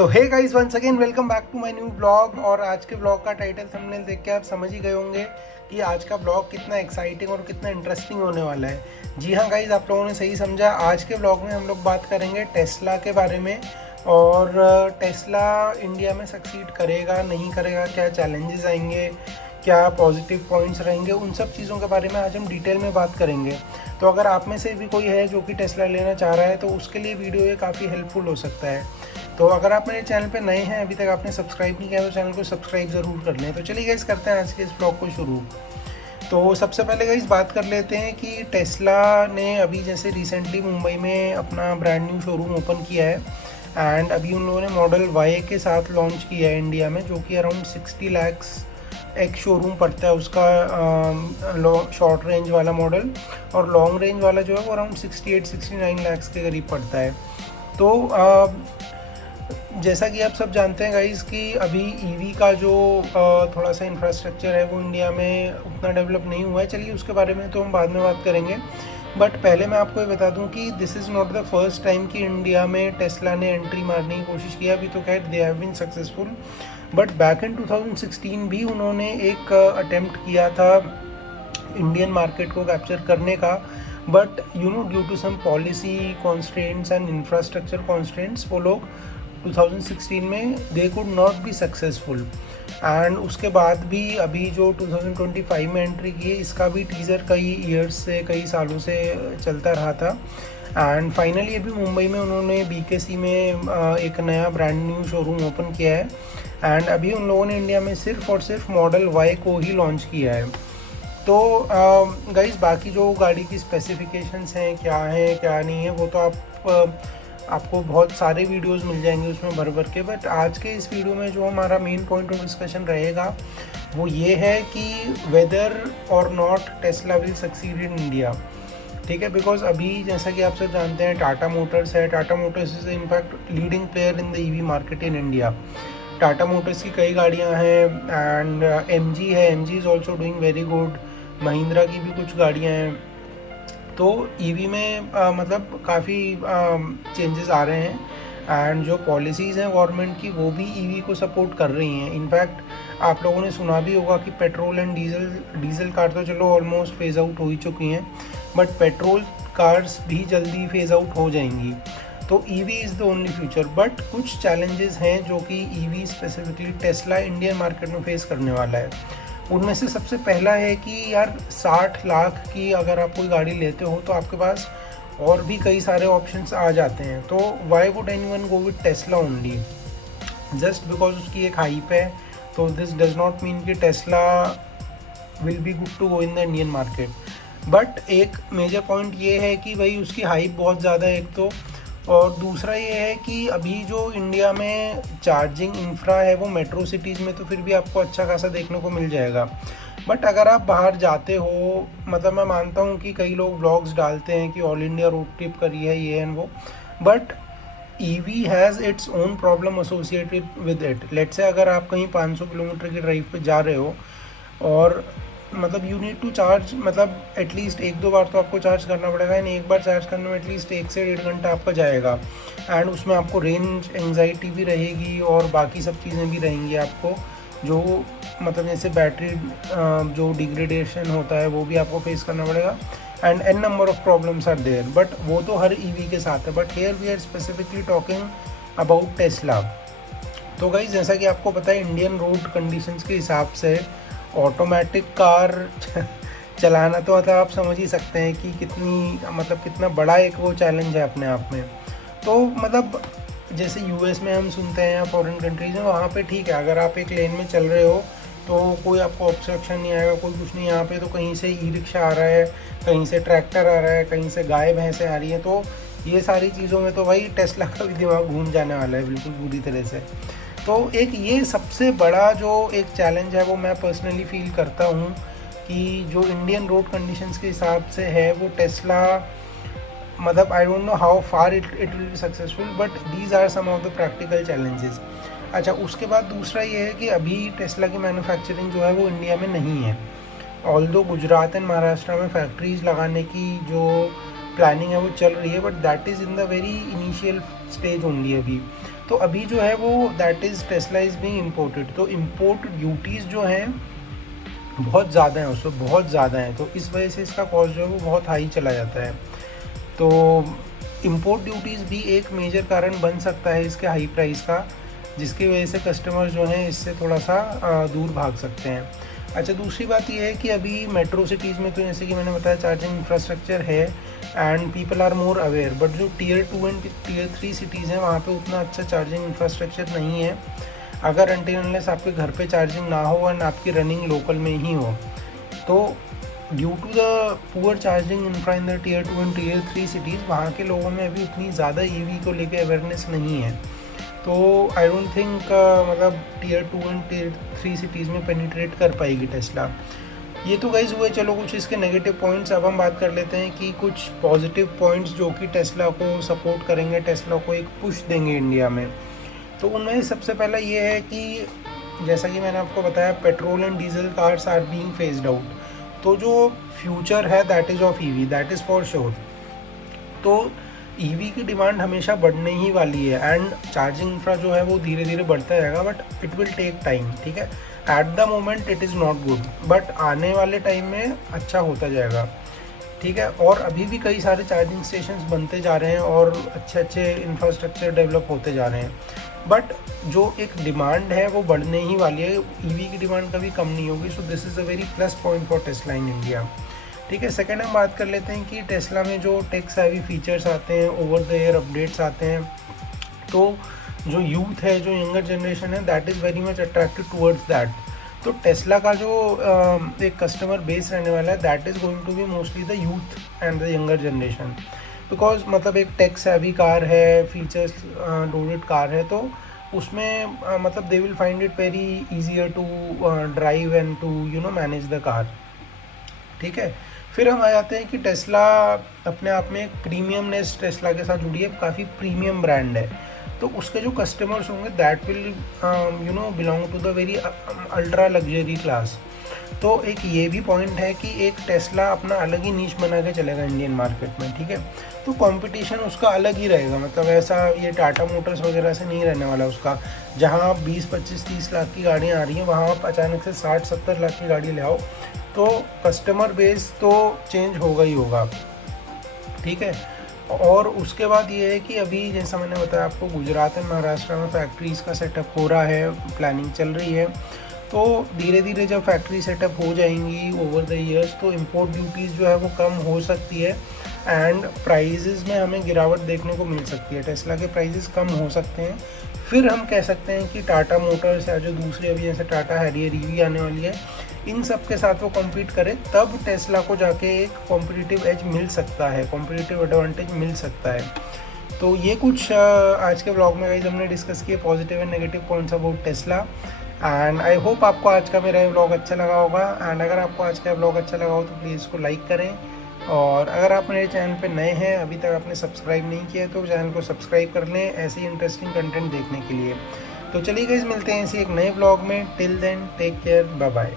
तो hey guys, once again welcome back to my new blog. और आज के ब्लॉग का टाइटल थंबनेल देख के आप समझ ही गए होंगे कि आज का ब्लॉग कितना एक्साइटिंग और कितना इंटरेस्टिंग होने वाला है। जी हाँ गाइस, आप लोगों ने सही समझा। आज के ब्लॉग में हम लोग बात करेंगे टेस्ला के बारे में और टेस्ला इंडिया में सक्सीड करेगा नहीं करेगा, क्या चैलेंजेस आएंगे, क्या पॉजिटिव पॉइंट्स रहेंगे, उन सब चीज़ों के बारे में आज हम डिटेल में बात करेंगे। तो अगर आप में से भी कोई है जो कि टेस्ला लेना चाह रहा है तो उसके लिए वीडियो ये काफ़ी हेल्पफुल हो सकता है। तो अगर आप मेरे चैनल पे नए हैं, अभी तक आपने सब्सक्राइब नहीं किया तो चैनल को सब्सक्राइब ज़रूर कर लें। तो चलिए गाइस, करते हैं आज के इस ब्लॉग को शुरू। तो सबसे पहले गाइस बात कर लेते हैं कि टेस्ला ने अभी जैसे रिसेंटली मुंबई में अपना ब्रांड न्यू शोरूम ओपन किया है एंड अभी उन लोगों ने मॉडल वाई के साथ लॉन्च किया है इंडिया में, जो कि अराउंड 60 लैक्स एक शोरूम पड़ता है उसका, शॉर्ट रेंज वाला मॉडल, और लॉन्ग रेंज वाला जो है वो अराउंड 68-69 लैक्स के करीब पड़ता है। तो जैसा कि आप सब जानते हैं गाइस कि अभी ईवी का जो थोड़ा सा इंफ्रास्ट्रक्चर है वो इंडिया में उतना डेवलप नहीं हुआ है। चलिए उसके बारे में तो हम बाद में बात करेंगे, बट पहले मैं आपको ये बता दूं कि this is not the first time कि इंडिया में टेस्ला ने एंट्री मारने की कोशिश किया। अभी तो खैर they have been successful, but back in 2016 भी उन्होंने एक अटेम्प्ट किया था इंडियन मार्केट को कैप्चर करने का, but due to some policy constraints and infrastructure constraints वो लोग 2016 में they could not be successful. And उसके बाद भी अभी जो 2025 में एंट्री की है, इसका भी टीज़र कई ईयर्स से, कई सालों से चलता रहा था। एंड फाइनली अभी मुंबई में उन्होंने BKC में एक नया ब्रांड न्यू शोरूम ओपन किया है एंड अभी उन लोगों ने इंडिया में सिर्फ और सिर्फ मॉडल वाई को ही लॉन्च किया है। तो गाइस, बाकी जो गाड़ी की स्पेसिफिकेशंस हैं, क्या है क्या नहीं है, वो तो आपको बहुत सारे वीडियोस मिल जाएंगे उसमें भर भर के। बट आज के इस वीडियो में जो हमारा मेन पॉइंट ऑफ डिस्कशन रहेगा वो ये है कि वेदर और not Tesla will succeed in India. ठीक है, बिकॉज अभी जैसा कि आप सब जानते हैं टाटा मोटर्स है। Tata Motors is in fact leading player in the EV market in India. Tata Motors की कई गाड़ियां हैं एंड MG है, MG is also doing very good. Mahindra की भी कुछ गाड़ियां हैं। तो EV में मतलब काफ़ी चेंजेस आ रहे हैं एंड जो पॉलिसीज़ हैं गवर्नमेंट की वो भी EV को सपोर्ट कर रही हैं। इनफैक्ट आप लोगों ने सुना भी होगा कि पेट्रोल एंड डीजल कार तो चलो ऑलमोस्ट फेज आउट हो ही चुकी हैं, बट पेट्रोल कार्स भी जल्दी फेज आउट हो जाएंगी। तो EV is the only future, but कुछ चैलेंजेस हैं जो कि EV specifically Tesla Indian market में फेस करने वाला है। उनमें से सबसे पहला है कि यार 60 लाख की अगर आप कोई गाड़ी लेते हो तो आपके पास और भी कई सारे ऑप्शंस आ जाते हैं। तो why would anyone go with Tesla only just because उसकी एक हाइप है? तो दिस डज नॉट मीन कि Tesla will be good to go in the Indian market. But एक मेजर पॉइंट ये है कि भाई उसकी हाइप बहुत ज़्यादा है एक तो, और दूसरा ये है कि अभी जो इंडिया में चार्जिंग इंफ्रा है वो मेट्रो सिटीज़ में तो फिर भी आपको अच्छा खासा देखने को मिल जाएगा। बट अगर आप बाहर जाते हो, मतलब मैं मानता हूँ कि कई लोग व्लॉग्स डालते हैं कि ऑल इंडिया रोड ट्रिप करी है ये एंड वो, but EV has its own problem associated with it. Let's say अगर आप कहीं 500 किलोमीटर की ड्राइव पे जा रहे हो और मतलब यू नीड टू चार्ज, मतलब एटलीस्ट 1-2 बार तो आपको चार्ज करना पड़ेगा, यानी एक बार चार्ज करने में एटलीस्ट 1 से 1.5 घंटा आपका जाएगा। एंड उसमें आपको रेंज एंग्जाइटी भी रहेगी और बाकी सब चीज़ें भी रहेंगी आपको, जो मतलब जैसे बैटरी जो डिग्रेडेशन होता है वो भी आपको फेस करना पड़ेगा and n number of problems are there. But वो तो हर EV के साथ है, but here we are specifically talking about Tesla. तो गाइस, जैसा कि आपको पता है इंडियन रोड कंडीशंस के हिसाब से ऑटोमेटिक कार चलाना तो मतलब आप समझ ही सकते हैं कि कितना बड़ा एक वो चैलेंज है अपने आप में। तो मतलब जैसे US में हम सुनते हैं या फॉरेन कंट्रीज़ में, वहाँ पे ठीक है, अगर आप एक लेन में चल रहे हो तो कोई आपको ऑब्स्ट्रक्शन नहीं आएगा, कोई कुछ नहीं। यहाँ पे तो कहीं से ई-रिक्शा आ रहा है, कहीं से ट्रैक्टर आ रहा है, कहीं से गाय भैंसें आ रही हैं। तो ये सारी चीज़ों में तो भाई टेस्ला का भी दिमाग घूम जाने वाला है बिल्कुल पूरी तरह से। तो एक ये सबसे बड़ा जो एक चैलेंज है वो मैं पर्सनली फील करता हूँ कि जो इंडियन रोड कंडीशंस के हिसाब से है वो टेस्ला, मतलब I don't know how far it will be successful, but these are some of the practical challenges. अच्छा, उसके बाद दूसरा ये है कि अभी टेस्ला की मैन्युफैक्चरिंग जो है वो इंडिया में नहीं है। ऑल्दो गुजरात एंड महाराष्ट्र में फैक्ट्रीज लगाने की जो प्लानिंग है वो चल रही है, but that is in the very initial stage only अभी। तो अभी जो है वो that is Tesla is being imported, तो इम्पोर्ट ड्यूटीज़ जो हैं बहुत ज़्यादा हैं, उसमें बहुत ज़्यादा हैं, तो इस वजह से इसका कॉस्ट जो है वो बहुत हाई चला जाता है। तो इम्पोर्ट ड्यूटीज़ भी एक मेजर कारण बन सकता है इसके हाई प्राइस का, जिसकी वजह से कस्टमर जो हैं इससे थोड़ा सा दूर भाग सकते हैं। अच्छा, दूसरी बात ये है कि अभी मेट्रो सिटीज़ में तो जैसे कि मैंने बताया चार्जिंग इंफ्रास्ट्रक्चर है and people are more aware, but जो टियर 2 एंड टियर 3 सिटीज़ हैं वहाँ पे उतना अच्छा चार्जिंग इंफ्रास्ट्रक्चर नहीं है। अगर अनटिल अनलेस आपके घर पे चार्जिंग ना हो एंड आपकी रनिंग लोकल में ही हो, तो due to the poor charging infra in the tier 2 and tier 3 cities, वहाँ के लोगों में अभी उतनी ज़्यादा ईवी को लेके अवेयरनेस नहीं है। तो आई डोंट थिंक मतलब टियर 2 एंड टियर 3 सिटीज़ में पेनिट्रेट कर पाएगी टेस्ला। ये तो गाइज हुए चलो कुछ इसके नेगेटिव पॉइंट्स। अब हम बात कर लेते हैं कि कुछ पॉजिटिव पॉइंट्स जो कि टेस्ला को सपोर्ट करेंगे, टेस्ला को एक पुश देंगे इंडिया में। तो उनमें सबसे पहला ये है कि जैसा कि मैंने आपको बताया, petrol and diesel cars are being phased out, तो जो फ्यूचर है that is of EV, that is for sure. तो ईवी की डिमांड हमेशा बढ़ने ही वाली है एंड चार्जिंग इंफ्रा जो है वो धीरे धीरे बढ़ता रहेगा, but it will take time, ठीक है। At the moment it is not good, but आने वाले टाइम में अच्छा होता जाएगा, ठीक है। और अभी भी कई सारे चार्जिंग स्टेशंस बनते जा रहे हैं और अच्छे अच्छे इंफ्रास्ट्रक्चर डेवलप होते जा रहे हैं, बट जो एक डिमांड है वो बढ़ने ही वाली है, ईवी की डिमांड कभी कम नहीं होगी। So this is a very plus point for Tesla in India, ठीक है। सेकंड हम बात कर लेते हैं कि टेस्ला में जो टेक सेवी फीचर्स आते हैं, ओवर द एयर अपडेट्स आते हैं, तो जो यूथ है, जो यंगर जनरेशन है, that is very much attracted towards that. तो टेस्ला का जो एक कस्टमर बेस रहने वाला है that is going to be mostly the youth and the younger generation, because मतलब एक टेक सेवी कार है, फीचर्स लोडेड कार है, तो उसमें मतलब they will find it very easier to drive and to manage the car, ठीक है। फिर हम आ जाते हैं कि टेस्ला अपने आप में एक प्रीमियमनेस टेस्ला के साथ जुड़ी है, काफ़ी प्रीमियम ब्रांड है, तो उसके जो कस्टमर्स होंगे that will belong to the very ultra luxury class. तो एक ये भी पॉइंट है कि एक टेस्ला अपना अलग ही नीश बना के चलेगा इंडियन मार्केट में, ठीक है। तो कंपटीशन उसका अलग ही रहेगा, मतलब ऐसा ये टाटा मोटर्स वगैरह से नहीं रहने वाला उसका, जहाँ आप 20-25-30 लाख की गाड़ियाँ आ रही हैं वहाँ आप अचानक से 60-70 लाख की गाड़ी ले आओ, तो कस्टमर बेस तो चेंज होगा ही होगा, ठीक है। और उसके बाद ये है कि अभी जैसा मैंने बताया आपको, गुजरात और महाराष्ट्र में फैक्ट्रीज़ का सेटअप हो रहा है, प्लानिंग चल रही है, तो धीरे धीरे जब फैक्ट्री सेटअप हो जाएंगी ओवर द ईयर्स, तो इम्पोर्ट ड्यूटीज़ जो है वो कम हो सकती है एंड प्राइजेज़ में हमें गिरावट देखने को मिल सकती है, टेस्ला के प्राइजेज़ कम हो सकते हैं। फिर हम कह सकते हैं कि टाटा मोटर्स या जो दूसरी अभी जैसे टाटा हैरियर ईवी आने वाली है, इन सब के साथ वो कम्पीट करे, तब टेस्ला को जाके एक कॉम्पिटिटिव एज मिल सकता है, कॉम्पिटिटिव एडवांटेज मिल सकता है। तो ये कुछ आज के ब्लॉग में गाइस हमने डिस्कस किए positive and negative points about Tesla, and I hope आपको आज का मेरा ये ब्लॉग अच्छा लगा होगा। एंड अगर आपको आज का ब्लॉग अच्छा लगा हो तो प्लीज़ इसको लाइक करें, और अगर आप मेरे चैनल पे नए हैं, अभी तक आपने सब्सक्राइब नहीं किया है, तो चैनल को सब्सक्राइब कर लें ऐसे ही इंटरेस्टिंग कंटेंट देखने के लिए। तो चलिए गाइस, मिलते हैं इसी एक नए ब्लॉग में। Till then take care, bye bye.